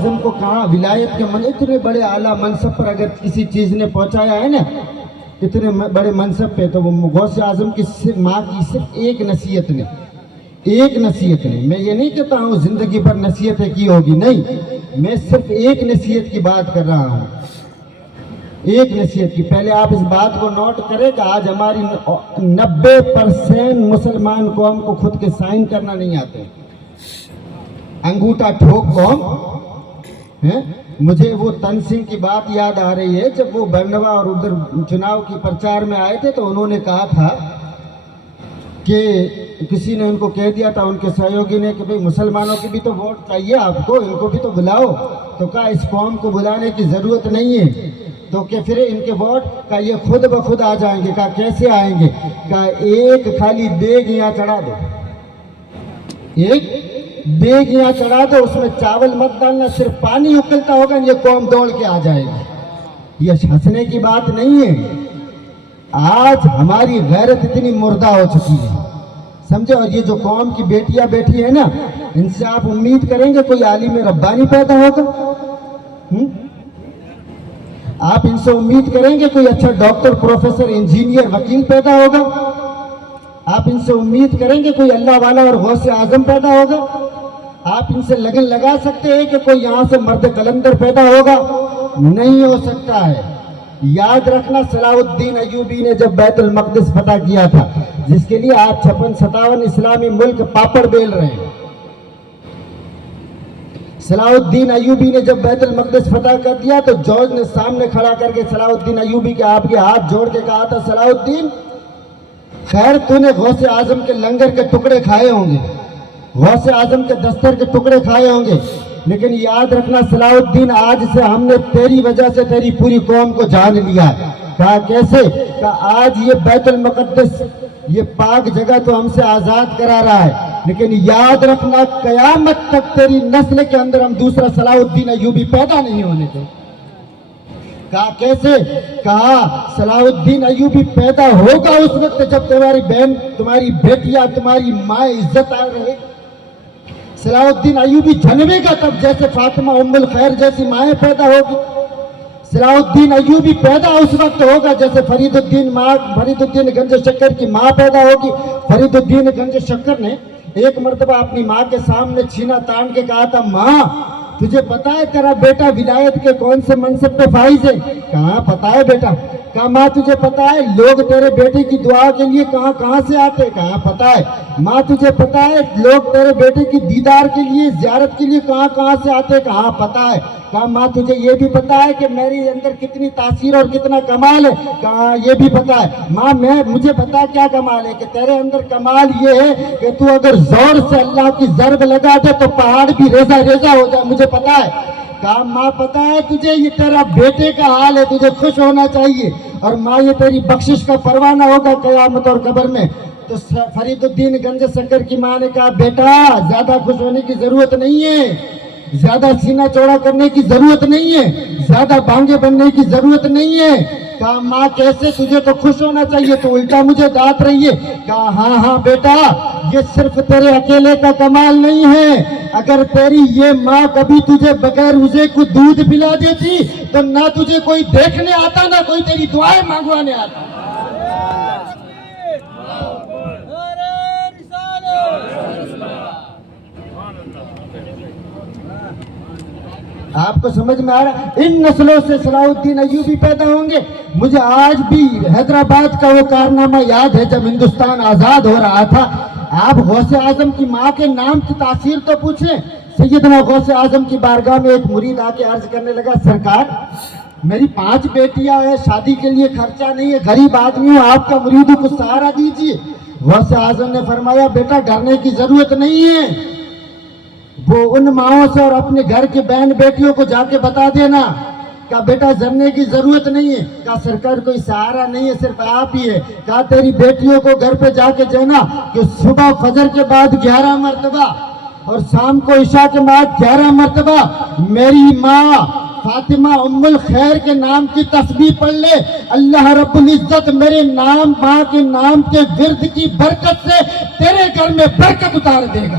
اعظم کو کہا ولایت کے اتنے بڑے اعلیٰ منصب پر اگر کسی چیز نے پہنچایا ہے نا، اتنے بڑے منصب پہ، تو وہ غوث اعظم کی ماں کی صرف ایک نصیحت نے، میں یہ نہیں کہتا ہوں زندگی پر نصیحتیں کی ہوگی، نہیں، میں صرف ایک نصیحت کی بات کر رہا ہوں، ایک نصیحت کی۔ پہلے آپ اس بات کو نوٹ کریں کہ آج ہماری 90% مسلمان قوم کو خود کے سائن کرنا نہیں آتے، انگوٹھا ٹھوک قوم ہے۔ مجھے وہ تن سنگھ کی بات یاد آ رہی ہے، جب وہ برنوا اور ادھر چناؤ کی پرچار میں آئے تھے تو انہوں نے کہا تھا کہ کسی نے ان کو کہہ دیا تھا، ان کے سہیوگی نے، کہ بھئی مسلمانوں کی بھی تو ووٹ چاہیے آپ کو، ان کو بھی تو بلاؤ۔ تو کہا اس قوم کو بلانے کی ضرورت نہیں ہے، تو کہ پھر ان کے ووٹ کہا یہ خود بخود آ جائیں گے۔ کہا کیسے آئیں گے؟ کہا ایک خالی دیگ یہاں چڑھا دو، ایک دیگ یہاں چڑھا دو، اس میں چاول مت ڈالنا، صرف پانی اکلتا ہوگا، یہ قوم دوڑ کے آ جائے گی۔ یہ ہنسنے کی بات نہیں ہے، آج ہماری غیرت اتنی مردہ ہو چکی ہے، سمجھے؟ اور یہ جو قوم کی بیٹیاں بیٹھی ہیں نا، ان سے آپ امید کریں گے کوئی عالم ربانی پیدا ہوگا؟ آپ ان سے امید کریں گے کوئی اچھا ڈاکٹر، پروفیسر، انجینئر، وکیل پیدا ہوگا؟ آپ ان سے امید کریں گے کوئی اللہ والا اور غوث اعظم پیدا ہوگا؟ آپ ان سے لگن لگا سکتے ہیں کہ کوئی یہاں سے مرد قلندر پیدا ہوگا؟ نہیں ہو سکتا ہے۔ یاد رکھنا، صلاح الدین ایوبی نے جب بیت المقدس فتح کیا تھا، جس کے لیے آج 56-57 اسلامی ملک پاپڑ بیل رہے ہیں، صلاح الدین ایوبی نے جب بیت المقدس فتح کر دیا تو جارج نے سامنے کھڑا کر کے صلاح الدین ایوبی کے آپ کے ہاتھ جوڑ کے کہا تھا، صلاح الدین خیر تو نے غوث اعظم کے لنگر کے ٹکڑے کھائے ہوں گے، غوث اعظم کے دستر کے ٹکڑے کھائے ہوں گے، لیکن یاد رکھنا صلاح الدین، آج سے ہم نے تیری وجہ سے تیری پوری قوم کو جان لیا ہے۔ کہا کیسے؟ کہا آج یہ بیت المقدس، یہ پاک جگہ تو ہم سے آزاد کرا رہا ہے، لیکن یاد رکھنا قیامت تک تیری نسل کے اندر ہم دوسرا صلاح الدین ایوبی پیدا نہیں ہونے دیں۔ کہا کیسے؟ کہا صلاح الدین ایوبی پیدا ہوگا اس وقت جب تمہاری بہن، تمہاری بیٹیاں، تمہاری ماں عزت آ رہے۔ صلاح الدین ایوبی جنمے گا تب جیسے فاطمہ ام الخیر جیسی مائیں پیدا ہوگی۔ صلاح الدین ایوبی پیدا اس وقت ہوگا جیسے فرید الدین گنج شکر کی ماں پیدا ہوگی۔ فرید الدین گنج شکر نے ایک مرتبہ اپنی ماں کے سامنے چھینا تان کے کہا تھا، ماں تجھے پتا ہے تیرا بیٹا ولایت کے کون سے منصب پہ فائز ہے؟ کہاں پتا ہے بیٹا؟ کہا ماں تجھے پتا ہے لوگ تیرے بیٹے کی دعا کے لیے کہاں کہاں سے آتے؟ کہاں پتا ہے؟ ماں تجھے پتا ہے لوگ تیرے بیٹے کی دیدار کے لیے، زیارت کے لیے کہاں کہاں سے آتے؟ کہاں پتا ہے؟ کہا ماں تجھے یہ بھی پتا ہے کہ میرے اندر کتنی تاثیر اور کتنا کمال ہے؟ کہا یہ بھی پتا ہے۔ ماں مجھے پتا کیا کمال ہے؟ کہ تیرے اندر کمال یہ ہے کہ تو اگر زور سے اللہ کی ضرب لگا دے تو پہاڑ بھی ریزہ ریزہ ہو جائے، مجھے پتا ہے۔ کہا ماں پتا ہے تجھے یہ تیرا بیٹے کا حال ہے، تجھے خوش ہونا چاہیے، اور ماں یہ تیری بخشش کا پروانہ ہوگا قیامت اور قبر میں۔ تو فرید الدین گنج شکر کی ماں نے کہا بیٹا زیادہ خوش ہونے کی ضرورت نہیں ہے، زیادہ سینہ چوڑا کرنے کی ضرورت نہیں ہے، زیادہ بانگے بننے کی ضرورت نہیں ہے۔ کہا ماں کیسے؟ تجھے تو خوش ہونا چاہیے، تو الٹا مجھے ڈانٹ رہی ہے۔ کہا ہاں ہاں بیٹا، یہ صرف تیرے اکیلے کا کمال نہیں ہے، اگر تیری یہ ماں کبھی تجھے بغیر روزے کو دودھ پلا دیتی تو نہ تجھے کوئی دیکھنے آتا، نہ کوئی تیری دعائیں مانگوانے آتا۔ آپ کو سمجھ میں آ رہا ہے؟ ان نسلوں سے صلاح الدین ایوبی پیدا ہوں گے۔ مجھے آج بھی حیدرآباد کا وہ کارنامہ یاد ہے جب ہندوستان آزاد ہو رہا تھا۔ آپ غوث اعظم کی ماں کے نام کی تاثیر تو پوچھیں۔ سیدنا غوث اعظم کی بارگاہ میں ایک مرید آ کے عرض کرنے لگا، سرکار میری 5 بیٹیاں ہیں، شادی کے لیے خرچہ نہیں ہے، غریب آدمی ہوں، آپ کا مرید کو سہارا دیجیے۔ غوث اعظم نے فرمایا بیٹا ڈرنے کی ضرورت نہیں ہے، وہ ان ماؤں سے اور اپنے گھر کے بہن بیٹیوں کو جا کے بتا دینا۔ کہا بیٹا ڈرنے کی ضرورت نہیں ہے۔ کہا سرکار کوئی سہارا نہیں ہے، صرف آپ ہی ہے۔ کہا تیری بیٹیوں کو گھر پہ جا کے دینا کہ صبح فجر کے بعد 11 مرتبہ اور شام کو عشاء کے بعد 11 مرتبہ میری ماں فاطمہ ام الخیر کے نام کی تسبیح پڑھ لے، اللہ رب العزت میرے نام، ماں کے نام کے ورد کی برکت سے تیرے گھر میں برکت اتار دے گا۔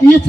30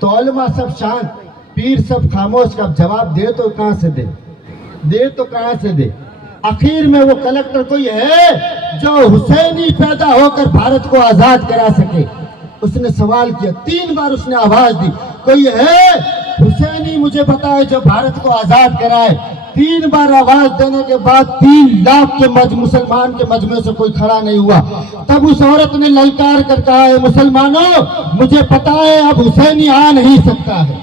تو علماء سب شانت, پیر سب خاموش. کا جواب دے تو کہاں سے دے, دے تو کہاں سے دے. آخر میں وہ کلکٹر کوئی ہے جو حسینی پیدا ہو کر بھارت کو آزاد کرا سکے. اس نے سوال کیا, 3 بار اس نے آواز دی, کوئی ہے حسینی مجھے بتائے جو بھارت کو آزاد کرائے. 3 بار آواز دینے کے بعد 3 لاکھ کے مسلمان کے مجمع سے کوئی کھڑا نہیں ہوا. تب اس عورت نے للکار کر کہا, ہے مسلمانوں مجھے پتا ہے اب حسینی آ نہیں سکتا ہے,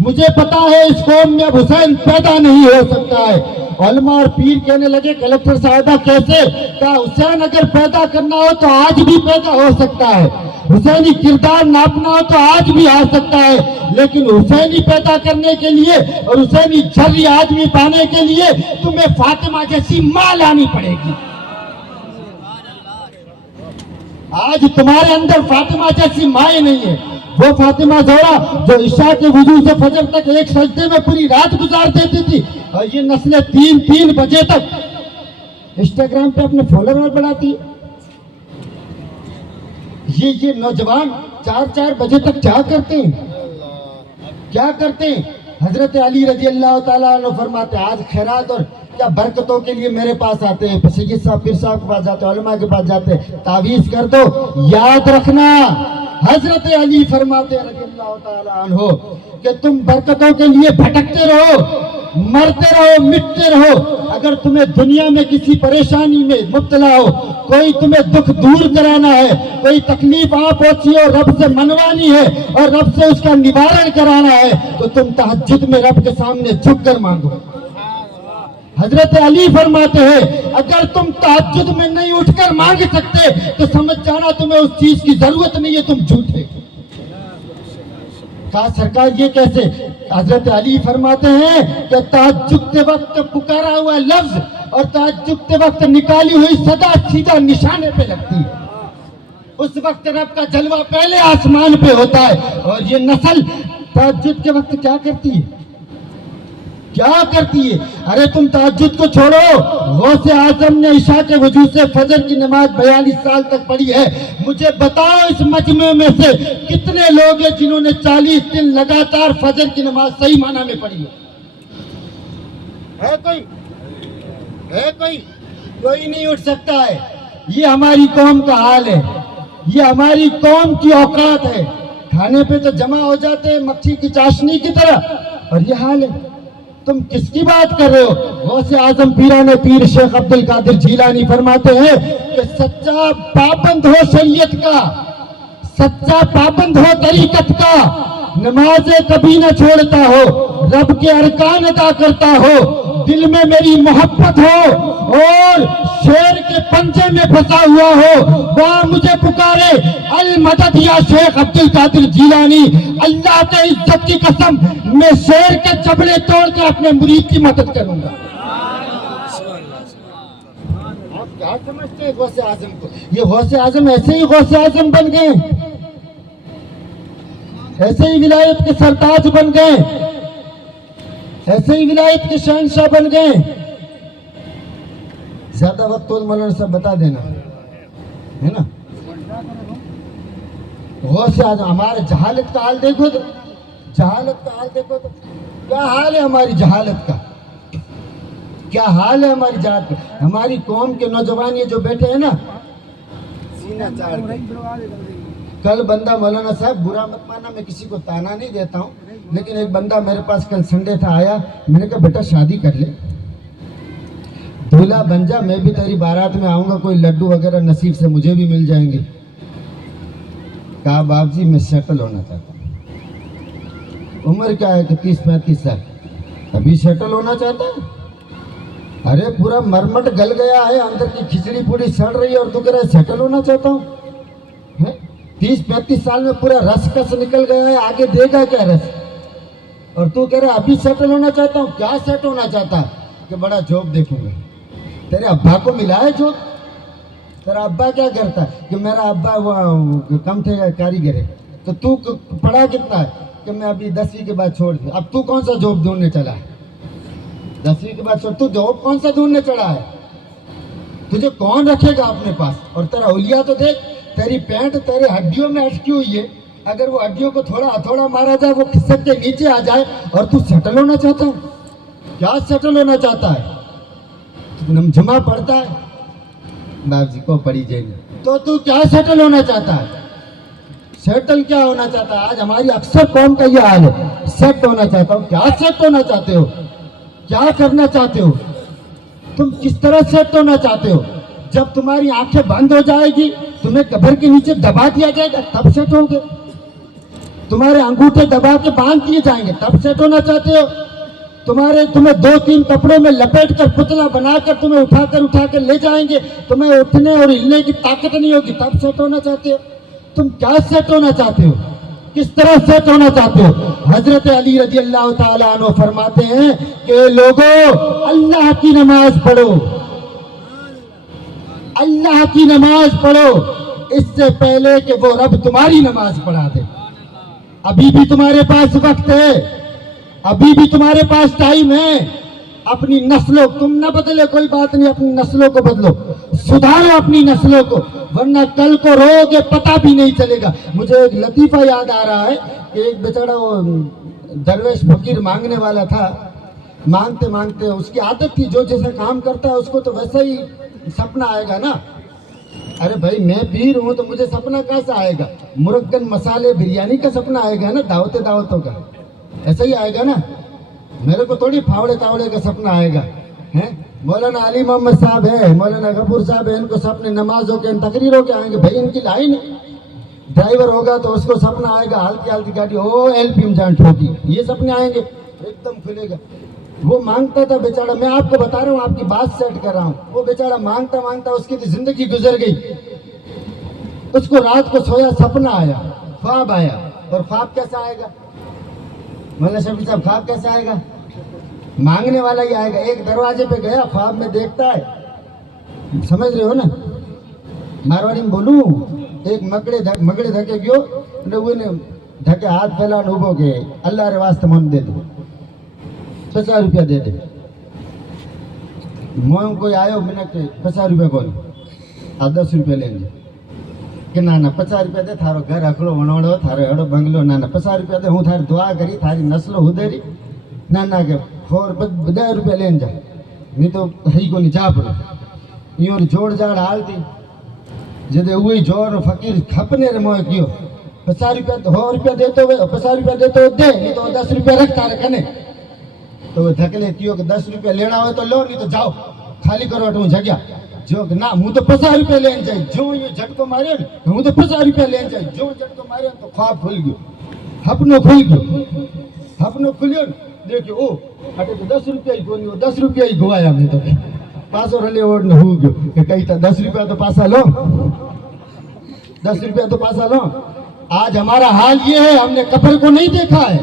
مجھے پتا ہے اس قوم میں اب حسین پیدا نہیں ہو سکتا ہے. علماء اور پیر کہنے لگے کلکٹر صاحبہ کیسے؟ کہا حسین اگر پیدا کرنا ہو تو آج بھی پیدا ہو سکتا ہے, حسینی کردار ناپنا ہو تو آج بھی آ سکتا ہے, لیکن حسینی پیدا کرنے کے لیے اور حسینی جھری آدمی پانے کے لیے تمہیں فاطمہ جیسی ماں لانی پڑے گی. آج تمہارے اندر فاطمہ جیسی مائیں نہیں ہے. وہ فاطمہ زہرا جو عشاء کے وضو سے فجر تک ایک سجدے میں پوری رات گزار دیتی تھی, اور یہ نسلیں 3 بجے تک انسٹاگرام پہ اپنے فالوور بڑھاتی ہے. یہ نوجوان 4 بجے تک کیا کرتے ہیں, کیا کرتے ہیں؟ حضرت علی رضی اللہ تعالیٰ عنہ فرماتے آج خیرات اور کیا برکتوں کے لیے میرے پاس آتے ہیں, سید صاحب پیر صاحب کے پاس جاتے ہیں, علماء کے پاس جاتے ہیں, تعویذ کر دو. یاد رکھنا حضرت علی فرماتے رضی اللہ تعالیٰ عنہ کہ تم برکتوں کے لیے بھٹکتے رہو, مرتے رہو, مٹتے رہو. اگر تمہیں دنیا میں کسی پریشانی میں مبتلا ہو, کوئی تمہیں دکھ دور کرانا ہے, کوئی تکلیف آپ پہنچی ہو رب سے منوانی ہے اور رب سے اس کا نوارن کرانا ہے, تو تم تہجد میں رب کے سامنے جھک کر مانگو. حضرت علی فرماتے ہیں اگر تم تہجد میں نہیں اٹھ کر مانگ سکتے تو سمجھ جانا تمہیں اس چیز کی ضرورت نہیں ہے, تم جھوٹے. کہا سرکار یہ کیسے؟ حضرت علی فرماتے ہیں کہ تہجد کے وقت پکارا ہوا لفظ اور تہجد کے وقت نکالی ہوئی صدا سیدھا نشانے پہ لگتی ہے. اس وقت رب کا جلوہ پہلے آسمان پہ ہوتا ہے. اور یہ نسل تہجد کے وقت کیا کرتی ہے, کیا کرتی ہے؟ ارے تم تہجد کو چھوڑو, غوث اعظم نے عشاء کے وجود سے فجر کی نماز 42 سال تک پڑھی ہے. مجھے بتاؤ اس مجمع میں سے کتنے لوگ ہیں جنہوں نے 40 دن لگاتار فجر کی نماز صحیح معنی میں پڑھی ہے کوئی؟ ہے کوئی؟ کوئی نہیں اٹھ سکتا ہے. یہ ہماری قوم کا حال ہے, یہ ہماری قوم کی اوقات ہے. کھانے پہ تو جمع ہو جاتے ہیں مکھی کی چاشنی کی طرح, اور یہ حال ہے. تم کس کی بات کر رہے ہو؟ غوث اعظم پیران پیر شیخ عبد القادر جیلانی فرماتے ہیں کہ سچا پابند ہو شریعت کا, سچا پابند ہو طریقت کا, نمازیں کبھی نہ چھوڑتا ہو, رب کے ارکان ادا کرتا ہو, دل میں میری محبت ہو اور شیر کے پنجے میں پھنسا ہوا ہو, وہاں مجھے پکارے المدد یا شیخ عبد القادر جیلانی. اللہ کے عزت کی قسم میں شیر کے چبڑے توڑ کے اپنے مرید کی مدد کروں گا. آپ کیا سمجھتے ہیں غوث اعظم کو؟ یہ غوث اعظم ایسے ہی غوث اعظم بن گئے, ایسے ہی ولایت کے سرتاج بن گئے, ایسے ہی ولایت کے شہنشاہ بن گئے. زیادہ وقت تو مولانا صاحب بتا دینا ہے نا. غوث اعظم, ہمارے جہالت کا حال دیکھو تو, جہالت کا حال دیکھو تو کیا حال ہے ہماری جہالت کا, کیا حال ہے ہماری جہالت کا. ہماری قوم کے نوجوان یہ جو بیٹھے ہیں نا سینہ چاڑ کے. کل بندہ مولانا صاحب برا مت مانا, میں کسی کو تانا نہیں دیتا ہوں, لیکن ایک بندہ میرے پاس کل سنڈے تھا آیا, میں نے کہا بیٹا شادی کر لے, دولہا بن جا, میں بھی تیری بارات میں آؤں گا, کوئی لڈو وغیرہ نصیب سے مجھے بھی مل جائیں گے. کہا باپ جی میں سیٹل ہونا چاہتا ہوں. عمر کیا ہے کہ 30-35 سال, ابھی سیٹل ہونا چاہتا ہے؟ ارے پورا مرمٹ گل گیا ہے, اندر کی کھچڑی پوری سڑ رہی ہے اور تو کہہ رہا ہے سیٹل ہونا چاہتا ہوں. 30-35 سال میں پورا رس کس نکل گیا ہے, آگے دے گا کیا رس؟ اور تو کہہ رہا ہے ابھی سیٹل ہونا چاہتا ہوں. کیا سیٹ ہونا چاہتا ہے؟ کہ بڑا جاب دیکھوں گا. تیرے ابا کو ملا ہے جاب؟ تیرا ابا کیا کرتا ہے؟ کہ میرا ابا وہ کم تھے کاریگر ہے. تو تو پڑھا کتنا ہے؟ کہ میں ابھی 10ویں کے بعد چھوڑ دیا. اب تو کون سا جاب ڈھونڈنے چلا ہے؟ 10ویں کے بعد چھوڑ, تو جاب کون سا ڈھونڈنے چلا ہے؟ تجھے کون رکھے گا اپنے پاس؟ اور تیرا اولیاء تو دیکھ, تیری پینٹ تیرے ہڈیوں میں اٹکی ہوئی ہے, اگر وہ ہڈیوں کو تھوڑا ہتھوڑا مارا جائے وہ کھسک کے نیچے آ جائے اور تو سیٹل ہونا چاہتا ہے؟ کیا سیٹل ہونا چاہتا ہے؟ نمجمہ پڑھتا ہے باپ جی کو پڑھی جائے تو کیا سیٹل ہونا چاہتا ہے؟ سیٹل کیا ہونا چاہتا ہے؟ آج ہماری اکثر قوم کا یہ حال ہے، سیٹ ہونا چاہتا ہوں۔ کیا سیٹ ہونا چاہتے ہو؟ کیا کرنا چاہتے ہو؟ تم کس طرح سیٹ ہونا چاہتے ہو؟ جب تمہاری آنکھیں بند ہو جائے گی، تمہیں قبر کے نیچے دبا دیا جائے گا، تب سیٹ ہوگے۔ تمہارے انگوٹھے دبا کے باندھ دیے جائیں گے، تب سیٹ ہونا چاہتے ہو؟ تمہیں 2-3 کپڑوں میں لپیٹ کر پتلا بنا کر تمہیں اٹھا کر لے جائیں گے، تمہیں اٹھنے اور ہلنے کی طاقت نہیں ہوگی، تب سیٹ ہونا چاہتے ہو؟ تم کیا سیٹ ہونا چاہتے ہو؟ کس طرح سیٹ ہونا چاہتے ہو؟ حضرت علی رضی اللہ تعالیٰ عنہ فرماتے ہیں کہ لوگوں اللہ کی نماز پڑھو، اللہ کی نماز پڑھو اس سے پہلے کہ وہ رب تمہاری نماز پڑھا دے۔ ابھی بھی تمہارے پاس وقت ہے، ابھی بھی تمہارے پاس ٹائم ہے۔ اپنی نسلوں تم نہ بدلے کوئی بات نہیں، اپنی نسلوں کو بدلو، سدھارو اپنی نسلوں کو، ورنہ کل کو رو گے پتہ بھی نہیں چلے گا۔ مجھے ایک لطیفہ یاد آ رہا ہے کہ ایک بیچارہ وہ درویش فقیر مانگنے والا تھا، مانگتے مانگتے اس کی عادت تھی جو جیسا کام کرتا ہے اس کو تو ویسا ہی سپنا آئے گا نا۔ ارے بھائی میں پیر ہوں تو مجھے سپنا کیسا آئے گا؟ مرغن مسالے بریانی کا سپنا آئے گا نا، دعوتوں کا ایسا ہی آئے گا نا، میرے کو تھوڑی پھاوڑے تاوڑے کا سپنا آئے گا۔ مولانا علی محمد صاحب ہے، مولانا غفور صاحب ہے، ان کو سپنے نمازوں کے تقریروں کے آئیں گے، بھائی ان کی لائن ہے۔ ڈرائیور ہوگا تو اس کو سپنا آئے گا ہلکی گاڑی او ایل پی میں جان ٹھوکی، یہ سپنے آئیں گے، ایک دم کھلے گا۔ وہ مانگتا تھا بیچارہ، میں آپ کو بتا رہا ہوں، آپ کی بات سیٹ کر رہا ہوں، وہ بیچارہ مانگتا اس کی زندگی گزر گئی۔ اس کو رات کو سویا سپنا آیا، خواب آیا، اور خواب کیسا آئے گا مولانا شفیع صاحب؟ خواب کیسا آئے گا؟ مانگنے والا ہی آئے گا۔ ایک دروازے پہ گیا، خواب میں دیکھتا ہے، سمجھ رہے ہو نا مارواڑی میں بولوں، ایک مگڑے دھکے گیو دھکے ہاتھ پھیلا ڈوبو کے اللہ رے واسطے من دے دو 50 روپیہ دے دے۔ میں کوئی آئے میں نے کہ 50 روپیہ کون آپ 10 روپیہ لیں گے کہ نا 50 روپیہ دے، تھارو گھر اکڑو ونوڑو، تھارو اڑو بنگلو، نا 50 روپیہ دے، ہوں تھاری دعا کری، تھاری نسلو ہدری، نا کہ اور 10 روپیہ لین جا، نہیں تو ہی کو نہیں جا پڑو۔ یہ جوڑ جاڑ حال تھی جدے وہی جوڑ فقیر کھپنے رے موئے کیو 50 روپیہ 100 روپیہ دیتے ہوئے 50 روپیہ دیتے ہوئے دے، نہیں تو 10 روپیہ رکھتا رکھنے۔ تو وہ دھکلے کیو کہ 10 روپیہ لینا ہوئے تو لو، نہیں تو جاؤ خالی کرو اٹھوں جگہ جو نا ہوں تو 50 روپیہ لین جائے، جو یہ جھٹکو مارے ہوں تو 50 روپیہ لین جائے، جو جھٹکو مارے تو خواب کھل گیو، ہپنو کھل گیو، ہپنو کھلیو دیکھو او اٹھے تو 10 روپیہ ہی کونی، وہ 10 روپیہ ہی گوایا میں تو پاسو رلے اوڑنے ہو گیو کہ کئی تا 10 روپیہ تو پاسا لو، 10 روپیہ تو پاسا لو۔ آج ہمارا حال یہ ہے، ہم نے قبر کو نہیں دیکھا ہے،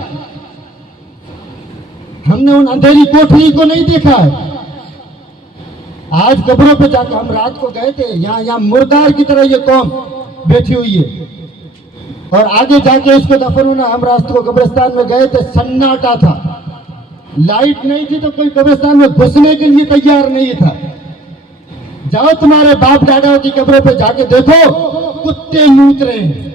ہم نے ان اندھیری کوٹھری کو نہیں دیکھا ہے۔ آج قبروں پہ جا کے ہم رات کو گئے تھے، یہاں مردار کی طرح یہ قوم بیٹھی ہوئی ہے، اور آگے جا کے اس کو دفن ہونا، ہم راست کو قبرستان میں گئے تھے، سناٹا تھا، لائٹ نہیں تھی تو کوئی قبرستان میں گھسنے کے لیے تیار نہیں تھا۔ جاؤ تمہارے باپ دادا کی قبروں پہ جا کے دیکھو، کتے موت رہے ہیں۔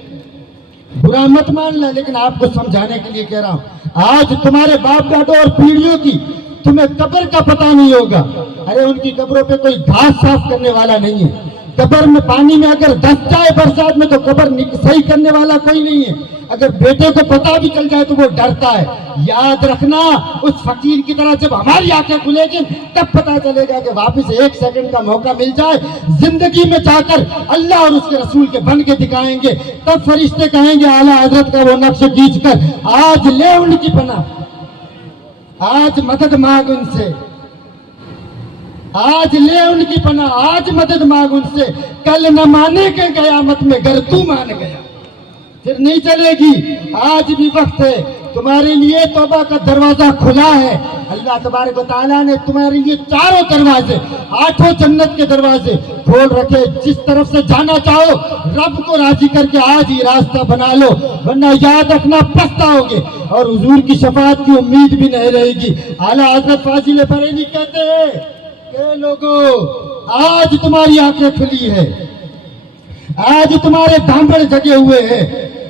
برا مت مان لے، لیکن آپ کو سمجھانے کے لیے کہہ رہا ہوں، آج تمہارے باپ دادا اور پیڑھیوں کی تمہیں قبر کا پتہ نہیں ہوگا۔ ارے ان کی قبروں پہ کوئی گھاس صاف کرنے والا نہیں ہے، قبر میں پانی میں اگر دس جائے برسات میں تو قبر صحیح کرنے والا کوئی نہیں ہے۔ اگر بیٹے کو پتہ بھی چل جائے تو وہ ڈرتا ہے۔ یاد رکھنا، اس فقیر کی طرح جب ہماری آنکھیں کھلے گی تب پتہ چلے گا کہ واپس 1 سیکنڈ کا موقع مل جائے، زندگی میں جا کر اللہ اور اس کے رسول کے بن کے دکھائیں گے، تب فرشتے کہیں گے اعلیٰ حضرت کا وہ نقش کھینچ کر آج لے ان کی پناہ، آج مدد مانگ ان سے، آج لے ان کی پناہ، آج مدد مانگ ان سے، کل نہ مانے کے قیامت میں گر تو مان گیا پھر نہیں چلے گی۔ آج بھی وقت ہے، تمہارے لیے توبہ کا دروازہ کھلا ہے۔ اللہ تبارک و تعالیٰ نے تمہارے لیے 4 دروازے، 8 جنت کے دروازے کھول رکھے، جس طرف سے جانا چاہو رب کو راضی کر کے آج ہی راستہ بنا لو، ورنہ یاد رکھنا پچھتاؤ گے اور حضور کی شفاعت کی امید بھی نہیں رہے گی۔ اعلیٰ حضرت فاضل بریلوی کہتے ہیں کہ لوگوں آج تمہاری آنکھیں کھلی ہے، آج تمہارے دھانپڑ جگے ہوئے ہیں،